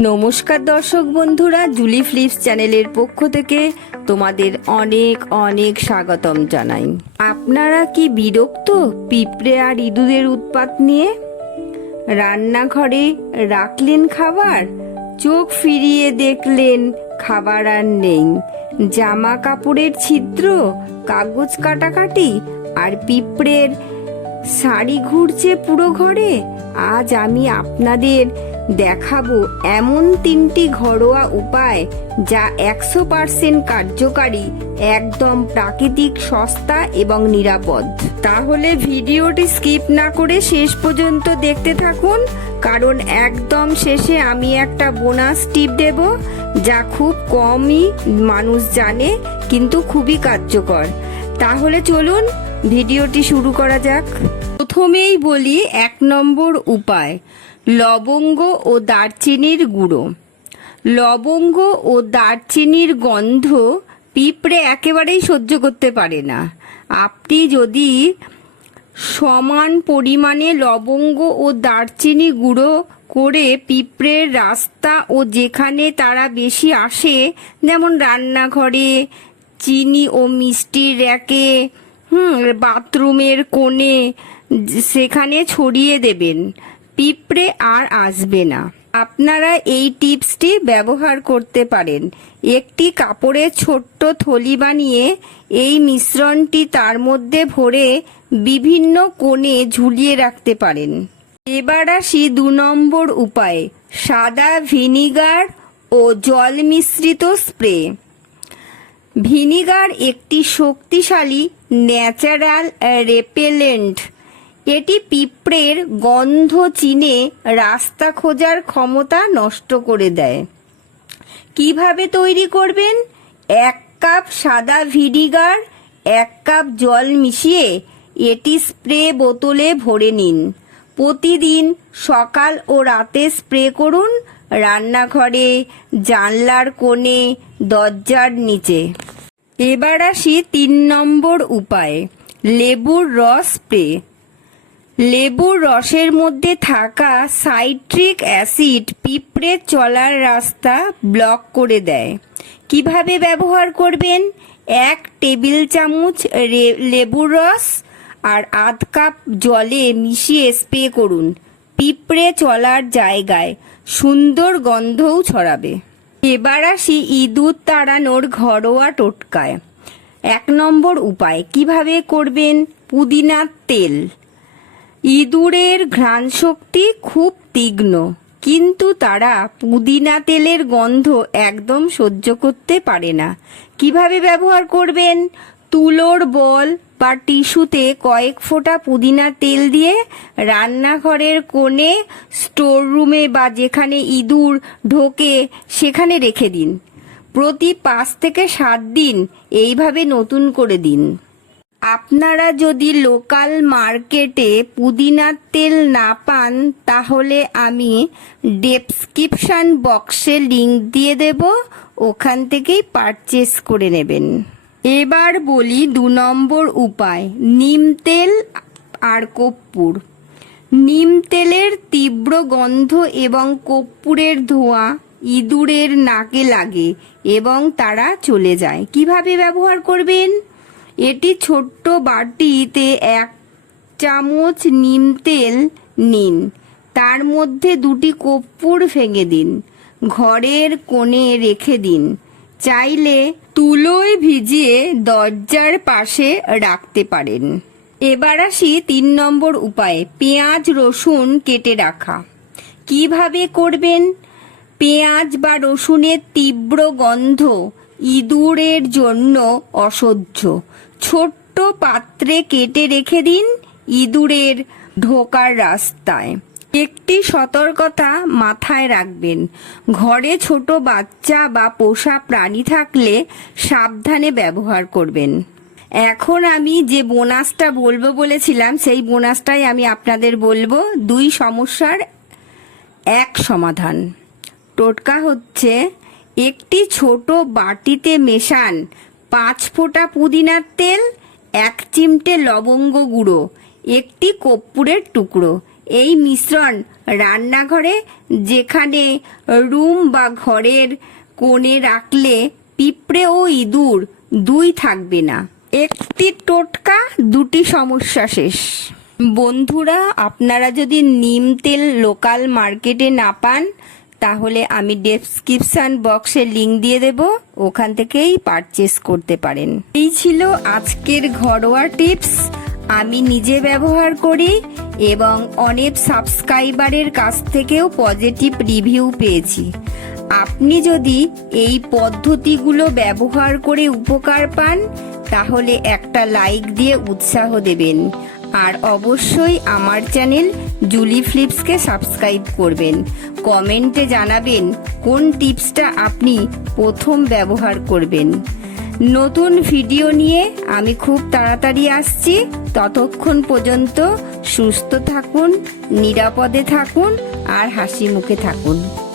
নমস্কার দর্শক বন্ধুরা, জুলি ফ্লিপস চ্যানেলের পক্ষ থেকে তোমাদের অনেক অনেক স্বাগতম জানাই। আপনারা কি বিরক্ত পিঁপড়ে আর ইঁদুরের উৎপাত নিয়ে? রান্নাঘরে রাখলেন খাবার? চোখ ফিরিয়ে দেখলেন খাবার আর নেই। জামা কাপড়ের ছিদ্র, কাগজ কাটাকাটি আর পিঁপড়ের শাড়ি ঘুরছে পুরো ঘরে। আজ আমি আপনাদের দেখাবো এমন তিনটি ঘরোয়া উপায় যা একশো পার্সেন্ট কার্যকারী, একদম প্রাকৃতিক, সস্তা এবং নিরাপদ। তাহলে ভিডিওটি স্কিপ না করে শেষ পর্যন্ত দেখতে থাকুন, কারণ একদম শেষে আমি একটা বোনাস টিপ দেব যা খুব কমই মানুষ জানে, কিন্তু খুবই কার্যকর। তাহলে চলুন ভিডিওটি শুরু করা যাক। প্রথমেই বলি এক নম্বর উপায় লবঙ্গ ও দারচিনির গুঁড়ো। লবঙ্গ ও দারচিনির গন্ধ পিঁপড়ে একেবারেই সহ্য করতে পারে না। আপনি যদি সমান পরিমাণে লবঙ্গ ও দারচিনি গুঁড়ো করে পিঁপড়ের রাস্তা ও যেখানে তারা বেশি আসে, যেমন রান্নাঘরে, চিনি ও মিষ্টির র্যাকে, হুম, বাথরুমের কোণে, সেখানে ছড়িয়ে দেবেন। পিঁপড়ে আর আসবে না। আপনারা এই টিপসটি ব্যবহার করতে পারেন। একটি কাপড়ে ছোট্ট থলি বানিয়ে এই মিশ্রণটি তার মধ্যে ভরে বিভিন্ন কোণে ঝুলিয়ে রাখতে পারেন। এবার আসি দু নম্বর উপায়, সাদা ভিনিগার ও জল মিশ্রিত স্প্রে। ভিনিগার একটি শক্তিশালী, ন্যাচারাল, রেপেলেন্ট এটি পিঁপড়ের গন্ধ চিনে রাস্তা খোঁজার ক্ষমতা নষ্ট করে দেয়। কীভাবে তৈরি করবেন? এক কাপ সাদা ভিডিগার এক কাপ জল মিশিয়ে এটি স্প্রে বোতলে ভরে নিন। প্রতিদিন সকাল ও রাতে স্প্রে করুন রান্নাঘরে, জানলার কোণে, দরজার নিচে। এবার আসি তিন নম্বর উপায়, লেবুর রস স্প্রে। লেবুর রসের মধ্যে থাকা সাইট্রিক অ্যাসিড পিঁপড়ে চলার রাস্তা ব্লক করে দেয়। কীভাবে ব্যবহার করবেন? এক টেবিল চামচ লেবুর রস আর আধ কাপ জলে মিশিয়ে স্প্রে করুন। পিঁপড়ে চলার জায়গায় সুন্দর গন্ধও ছড়াবে। এবার আসি ইঁদুর তাড়ানোর ঘরোয়া টোটকায়। এক নম্বর উপায়, কীভাবে করবেন? পুদিনার তেল। ইঁদুরের ঘ্রাণ শক্তি খুব তীক্ষ্ণ, কিন্তু তারা পুদিনা তেলের গন্ধ একদম সহ্য করতে পারে না। কীভাবে ব্যবহার করবেন? তুলোর বল বা টিস্যুতে কয়েক ফোঁটা পুদিনা তেল দিয়ে রান্নাঘরের কোণে স্টোর রুমে বা যেখানে ইঁদুর ঢোকে সেখানে রেখে দিন। প্রতি পাঁচ থেকে সাত দিন এইভাবে নতুন করে দিন। আপনারা যদি লোকাল মার্কেটে পুদিনার তেল না পান, তাহলে আমি ডেসক্রিপশন বক্সে লিংক দিয়ে দেব, ওখান থেকেই পারচেস করে নেবেন। এবার বলি দু নম্বর উপায়, নিম তেল আর কর্পূর। নিম তেলের তীব্র গন্ধ এবং কর্পূরের ধোঁয়া ইঁদুরের নাকে লাগে এবং তারা চলে যায়। কীভাবে ব্যবহার করবেন? এটি ছোট্ট বাটিতে এক চামচ নিম তেল নিন। তার মধ্যে দুটি কর্পূর ভেঙে দিন। ঘরের কোণে রেখে দিন। চাইলে তুলোয় ভিজিয়ে দরজার পাশে রাখতে পারেন। এবার আসি তিন নম্বর উপায়, পেঁয়াজ, রসুন কেটে রাখা। কীভাবে করবেন? পেঁয়াজ বা রসুনের তীব্র গন্ধ ইঁদুরের জন্য অসহ্য। ছোট্ট পাত্রে কেটে রেখে দিন ইঁদুরের ঢোকার রাস্তায়। একটি সতর্কতা মাথায় রাখবেন। ঘরে ছোট বাচ্চা বা পোষা প্রাণী থাকলে সাবধানে ব্যবহার করবেন। এখন আমি যে বোনাসটা বলব বলেছিলাম, সেই বোনাসটাই আমি আপনাদের বলব। দুই সমস্যার এক সমাধান। টোটকা হচ্ছে, একটি ছোট বাটিতে মেশান পাঁচ ফোঁটা পুদিনার তেল, এক চিমটে লবঙ্গ গুঁড়ো, একটি কর্পূরের টুকরো। এই মিশ্রণ রান্নাঘরে যেখানে রুম বা ঘরের কোণে রাখলে পিঁপড়ে ও ইঁদুর দুই থাকবে না। একটি টোটকা, দুটি সমস্যা শেষ। বন্ধুরা, আপনারা যদি নিম তেল লোকাল মার্কেটে না পান তাহলে আমি ডেসক্রিপশন বক্সে লিঙ্ক দিয়ে দেব, ওখান থেকেই পারচেস করতে পারেন। এই ছিল আজকের ঘরোয়া টিপস আমি নিজে ব্যবহার করি এবং অনেক সাবস্ক্রাইবারের কাছ থেকেও পজিটিভ রিভিউ পেয়েছি। আপনি যদি এই পদ্ধতিগুলো ব্যবহার করে উপকার পান, তাহলে একটা লাইক দিয়ে উৎসাহ দেবেন। আর অবশ্যই আমার চ্যানেল জুলি ফ্লিপসকে সাবস্ক্রাইব করবেন। কমেন্টে জানাবেন কোন টিপসটা আপনি প্রথম ব্যবহার করবেন। নতুন ভিডিও নিয়ে আমি খুব তাড়াতাড়ি আসছি। ততক্ষণ পর্যন্ত সুস্থ থাকুন, নিরাপদে থাকুন আর হাসি মুখে থাকুন।